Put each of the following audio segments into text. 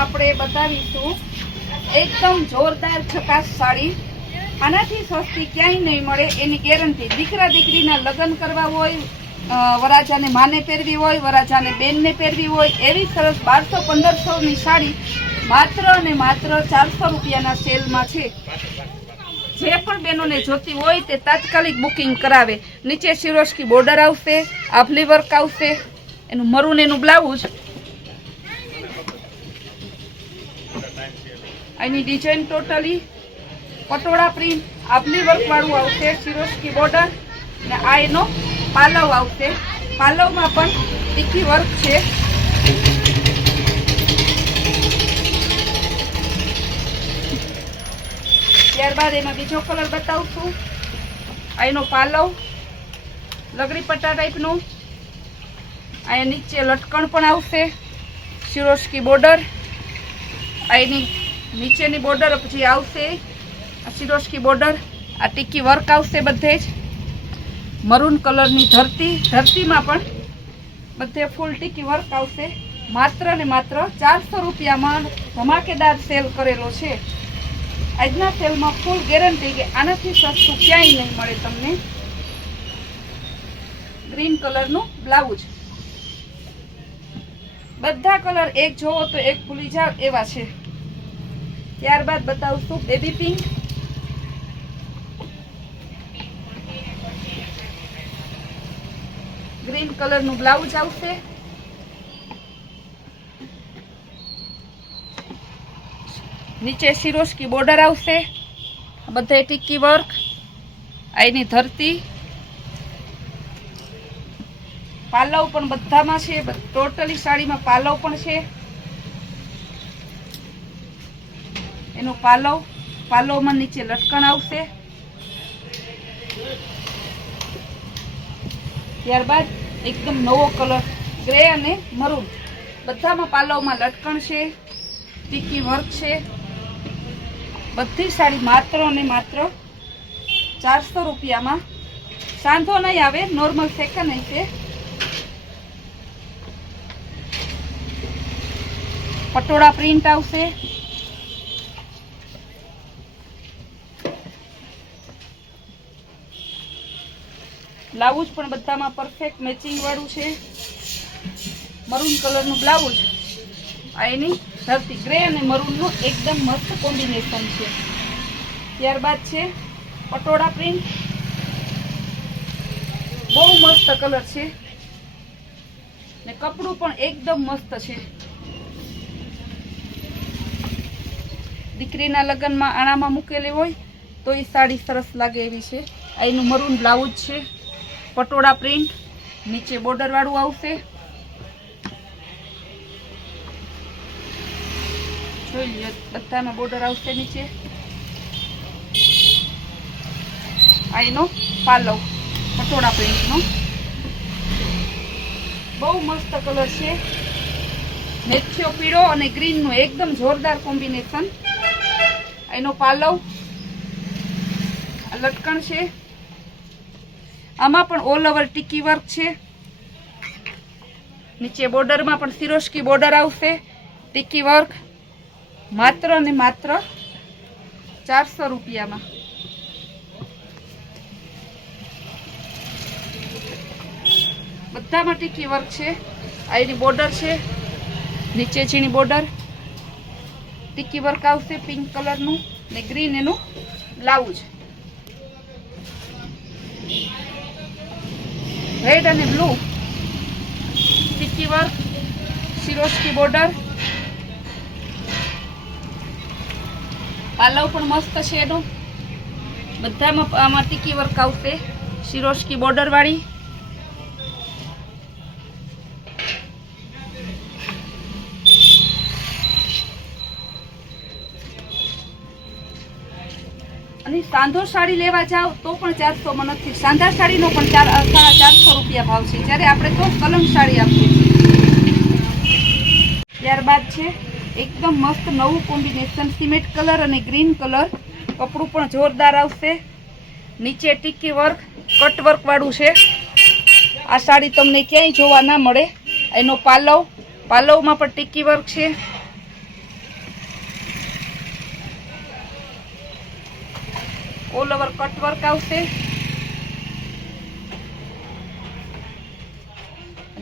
આપણે બતાવીશું એકદમ જોરદાર છકાસ સાડી। આનાથી સસ્તી ક્યાંય નહીં મળે એની ગેરંટી। દીકરા દીકરીના લગ્ન કરવા હોય, વરાજાને માને પહેરવી હોય, વરાજાને બેનને પહેરવી હોય એવી સરસ 1200-1500 ની સાડી માત્ર અને માત્ર 400 રૂપિયાના સેલમાં છે। જે પણ બહેનોને જોતી હોય તે તાત્કાલિક બુકિંગ કરાવે। નીચે સિરોસ્કી બોર્ડર આવશે, આભલી વર્ક આવશે, એનું મરૂન એનું બ્લાઉઝ, આની ડિઝાઇન ટોટલી પટોળા પ્રિન્ટ આભલી વર્ક વાળું આવશે, સિરોસ્કી બોર્ડર ને આ એનો પાલવ આવશે। પાલવમાં પણ તીખી વર્ક છે। ત્યારબાદ એમાં બીજો કલર બતાવશું। આ એનો પાલવ લગડી પટ્ટા ટાઈપનું, આ નીચે લટકણ પણ આવશે, સિરોસ્કી બોર્ડર, આ એની નીચેની બોર્ડર પછી આવશે સિરોસ્કી બોર્ડર, આ ટીકી વર્ક આવશે બધે જ। મરૂન કલરની ધરતીમાં પણ બધે ફૂલ ટીકી વર્ક આવશે। માત્ર ને માત્ર 400 રૂપિયામાં ધમાકેદાર સેલ કરેલો છે। આજના સેલમાં ફૂલ ગેરંટી કે આનાથી સસ્તું ક્યાંય નહીં મળે તમને। ગ્રીન કલરનું બ્લાઉઝ, બધા કલર એક જોવો તો એક ભૂલી જાવ એવા છે। ત્યારબાદ બતાવશું બેબી પિંક, ગ્રીન કલરનું બ્લાઉઝ આવશે, નીચે સિરોસ્કી બોર્ડર આવશે, બધે ટીકી વર્ક, આની ધરતી, પાલવ પણ બધામાં છે, ટોટલી સાડીમાં પાલવ પણ છે। એનો પાલવમાં નીચે લટકણ આવશે। ત્યારબાદ એકદમ નવો કલર ગ્રે અને મરૂન, બધામાં પાલવમાં લટકણ છે, ટીકી વર્ક છે। બધી સાડી માત્ર અને માત્ર 400 રૂપિયામાં। સાંધો નહીં આવે, નોર્મલ સેકન્ડ હશે। પટોળા પ્રિન્ટ આવશે, બ્લાઉઝ પણ બધામાં પરફેક્ટ મેચિંગ વાળું છે। મરૂન કલરનું બ્લાઉઝ, આ એની ધરતી ગ્રે અને મરૂનનું એકદમ મસ્ત કોમ્બિનેશન છે। ત્યારબાદ છે પટોળા પ્રિન્ટ, બહુ મસ્ત કલર છે ને કપડું પણ એકદમ મસ્ત છે। દીકરીના લગ્નમાં આણામાં મૂકેલી હોય તો એ સાડી સરસ લાગે એવી છે। આ એનું મરૂન બ્લાઉઝ છે, પટોળા પ્રિન્ટ, નીચે બોર્ડર વાળું આવશે। જોઈ લ્યો, બધામાં બોર્ડર આવશે નીચે। આ એનો પાલવ પટોળા પ્રિન્ટનો, બહુ મસ્ત કલર છે। મેથ્યો પીળો અને ગ્રીનનું એકદમ જોરદાર કોમ્બિનેશન। એનો પાલવ, લટકણ છે, આમાં પણ ઓલ ઓવર ટીકી વર્ક છે। નીચે બોર્ડરમાં પણ સિરોસ્કી બોર્ડર આવશે, ટીકી વર્ક, માત્ર અને માત્ર 400 રૂપિયામાં। બધામાં ટીકી વર્ક છે। આ એની બોર્ડર છે, નીચે ઝીણી બોર્ડર, ટીકી વર્ક આવશે પિંક કલરનું ને ગ્રીન એનું બ્લાઉઝ, રેડ અને બ્લુ ટીકી વર્ક, સિરોસ્કી બોર્ડર, પાલવ પણ મસ્ત છે એનો। બધામાં આમાં ટીકી વર્ક આવશે, સિરોસ્કી બોર્ડર વાળી। અને સાંધો સાડી લેવા જાવ તો પણ 400 માં નથી। સાંધા સાડીનો પણ 450 રૂપિયા ભાવ છે, જ્યારે આપણે તો કલમ સાડી આપીએ છીએ। ત્યારબાદ છે એકદમ મસ્ત નવું કોમ્બિનેશન, સિમેન્ટ કલર અને ગ્રીન કલર, કપડું પણ જોરદાર આવશે। નીચે ટીકી વર્ક, કટ વર્ક વાળું છે। આ સાડી તમને ક્યાંય જોવા ના મળે। એનો પાલવમાં પણ ટીકી વર્ક છે, કટવર્ક આવશે,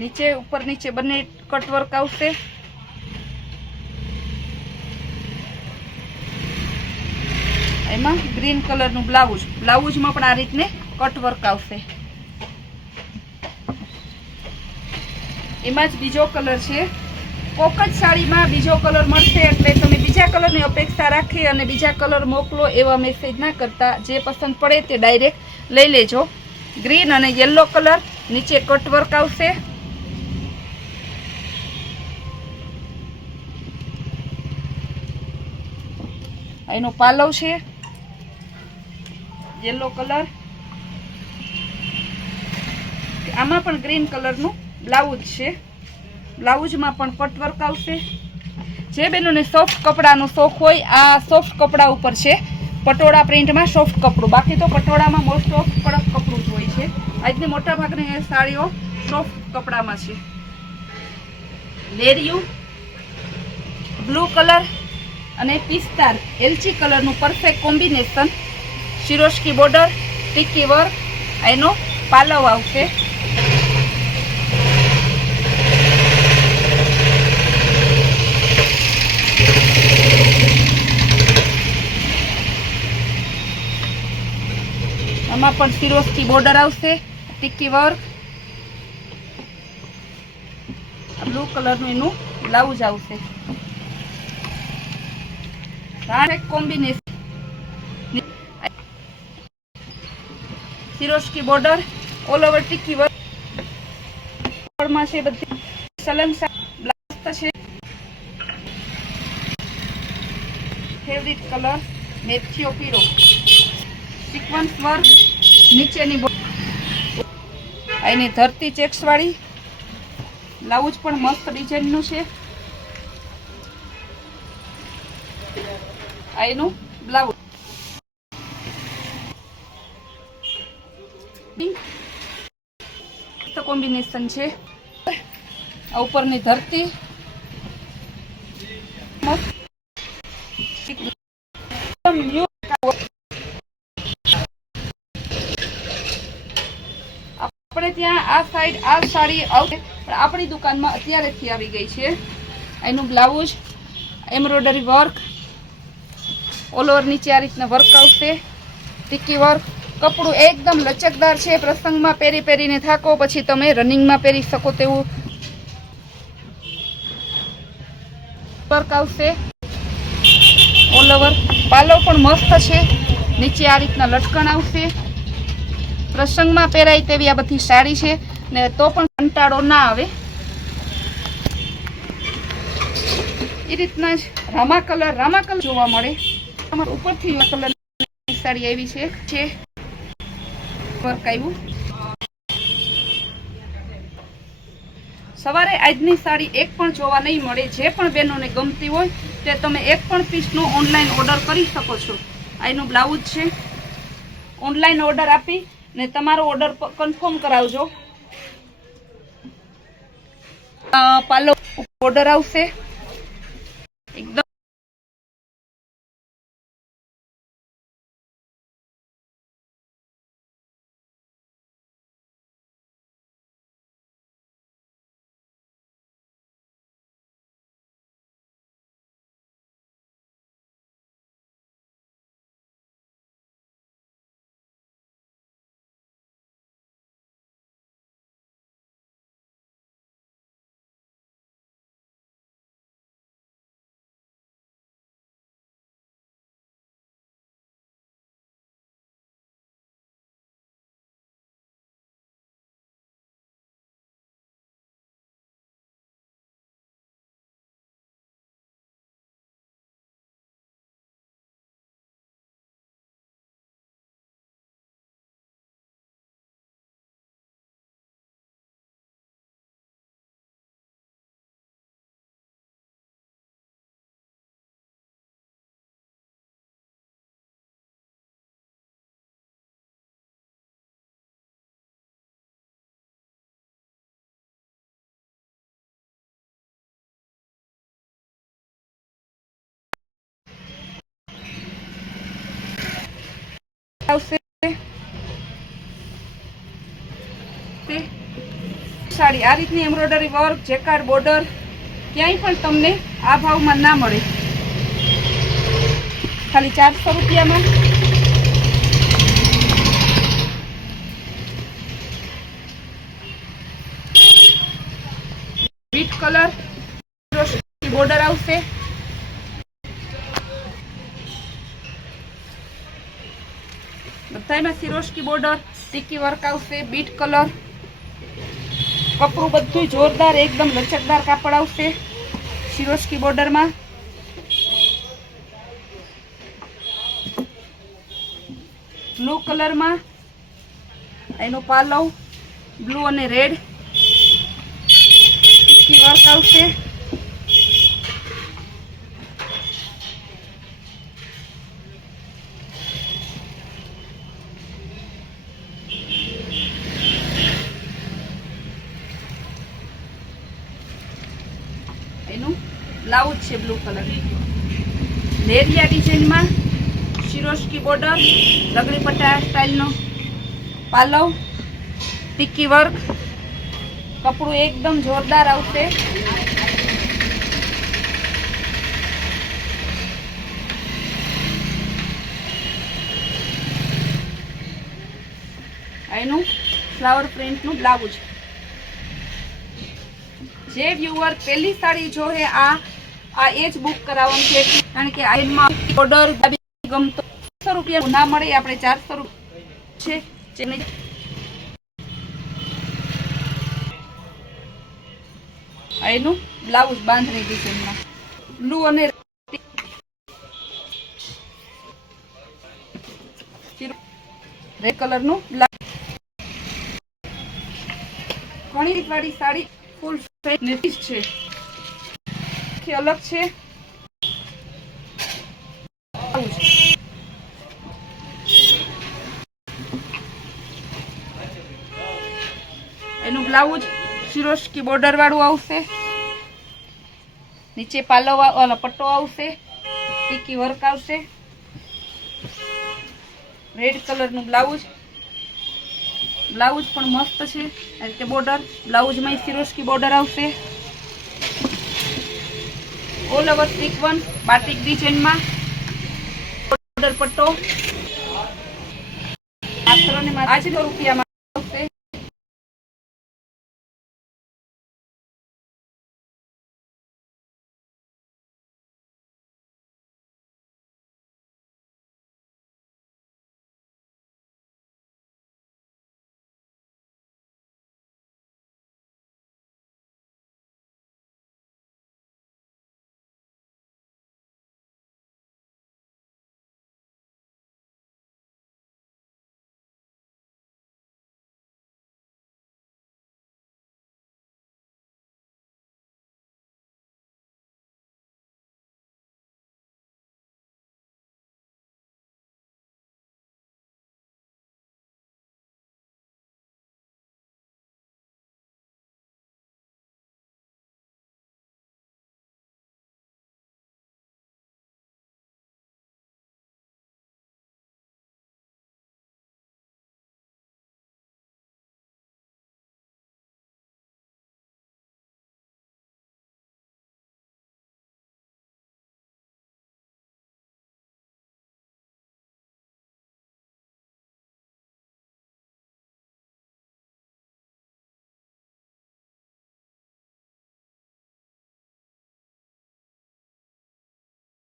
નીચે ઉપર નીચે બંને કટવર્ક આવશે, એમાં ગ્રીન કલરનું બ્લાઉઝ, બ્લાઉઝમાં પણ આ રીતને કટવર્ક આવશે. એમાં જ બીજો કલર છે. કોક જ સાડીમાં બીજો કલર મળશે એટલે તમે બીજા કલરની અપેક્ષા રાખી અને બીજા કલર મોકલો એવા મેસેજ ના કરતા. જે પસંદ પડે તે ડાયરેક્ટ લઈ લેજો. ગ્રીન અને યલો કલર, નીચે કટવર્ક આવશે. એનો પાલવ છે યલો કલર, આમાં પણ ગ્રીન કલરનું બ્લાઉઝ છે, બ્લાઉઝમાં પણ કટવર્ક આવશે. જે બહેનોને સોફ્ટ કપડાનો શોખ હોય, આ સોફ્ટ કપડા ઉપર છે, પટોળા પ્રિન્ટમાં સોફ્ટ કપડું. બાકી તો પટોળામાં મોસ્ટ ઓફ કડક કપડું જ હોય છે. આજની મોટા ભાગની સાડીઓ સોફ્ટ કપડામાં છે. લેરિયું બ્લુ કલર અને પિસ્તા એલચી કલરનું પરફેક્ટ કોમ્બિનેશન. શિરોસ્કી બોર્ડર, ટીકી વર્ક, એનો પાલવ આવશે. આમાં પણ શિરોસ્કી બોર્ડર આવશે, ટીકી વર્ક, બ્લુ કલરનું એનું બ્લાઉઝ આવશે. કોમ્બિનેશન શિરોસ્કી બોર્ડર, ઓલ ઓવર ટીકી વર્ક છે. બધી સલંગ બ્લાઉઝ છે. ફેવરિટ કલર મેથીઓ પીળો, સિક્વન્સ વર્ક, નીચેની એની ધરતી ચેક્સ વાળી, બ્લાઉઝ પણ મસ્ત ડિઝાઇનનું છે. આ એનું બ્લાઉઝ કોમ્બિનેશન છે. આ ઉપરની ધરતી આપણે ત્યાં આ સાઈડ આ સાડી આવશે, પણ આપણી દુકાનમાં અત્યારેથી આવી ગઈ છે. એનું blouse embroidery work, all over નીચે આ રીતના વર્ક આવશે, ટીકી વર્ક. કપડું એકદમ લચકદાર છે. પ્રસંગમાં પહેરી પહેરીને થાકો, પછી તમે રનિંગમાં પહેરી શકો તેવું વર્ક આવશે. ઓલ ઓવર પાલવ પણ મસ્ત છે. નીચે આ રીતના લટકણ આવશે. પ્રસંગમાં પહેરાય તેવી આ બધી સાડી છે ને તો પણ કંટાળો ના આવે. એ રીતના જ રામા કલર જોવા મળે. ઉપરથી કલરની સાડી આવી છે, વર્ક આવ્યું. સવારે આજની સાડી એક પણ જોવા નહીં મળે. જે પણ બહેનોને ગમતી હોય તે તમે એક પણ પીસનો ઓનલાઈન ઓર્ડર કરી શકો છો. આનું બ્લાઉઝ છે. ઓનલાઈન ઓર્ડર આપી ને તમારો ઓર્ડર કન્ફર્મ કરાવજો. પાલો ઓર્ડર આવશે એકદમ આવશે. આવશે સાડી। આ રીતની એમ્બ્રોઇડરી વર્ક, જેકાર્ડ બોર્ડર ક્યાંય પણ તમને આ ભાવમાં ના મળે, ખાલી 400 રૂપિયામાં। બીટ કલર બોર્ડર આવશે, બધામાં સિરોસ્કી બોર્ડર, ટીકી વર્ક આવશે, બીટ કલર, કપડું બધું જોરદાર એકદમ લચકદાર કાપડ આવશે સિરોસ્કી બોર્ડરમાં। બ્લુ કલરમાં એનો પાલવ બ્લુ અને રેડ ટીકી વર્ક આવશે। એનું બ્લાઉઝ છે બ્લુ કલર, લેરિયા ડિઝાઇનમાં સિરોસ્કી બોર્ડર, લગડી પટ્ટા સ્ટાઇલનો પાલવ, ટીકી વર્ક, કપડું એકદમ જોરદાર આવશે। એનું ફ્લાવર પ્રિન્ટનું બ્લાઉઝ। જે વ્યુઅર પહેલી સાડી જોહે આ એ જ બુક કરાવવાનું છે, કારણ કે આઈનમાં ઓર્ડર ગમતો 100 રૂપિયા ના મળે, આપણે 400 રૂપિયા છે। એનું બ્લાઉઝ બાંધણી ડિઝાઇનમાં બ્લુ અને રેડ કલરનું બ્લાઉઝ। ઘણી રીતવાળી સાડી ફૂલ નેટિસ છે, અલગ છે। એનું બ્લાઉઝ સિરોસ્કી બોર્ડર વાળું આવશે, નીચે પાલવ પટ્ટો આવશે, ટીકી વર્ક આવશે, રેડ કલરનું બ્લાઉઝ, બ્લાઉઝ પણ મસ્ત છે। આ રીતે બોર્ડર, બ્લાઉઝમાં સિરોસ્કી બોર્ડર આવશે, ઓલ ઓવર સિક્વન બાટિક ડિઝાઇનમાં બોર્ડર પટ્ટો, માત્ર ને માત્ર 500 રૂપિયામાં।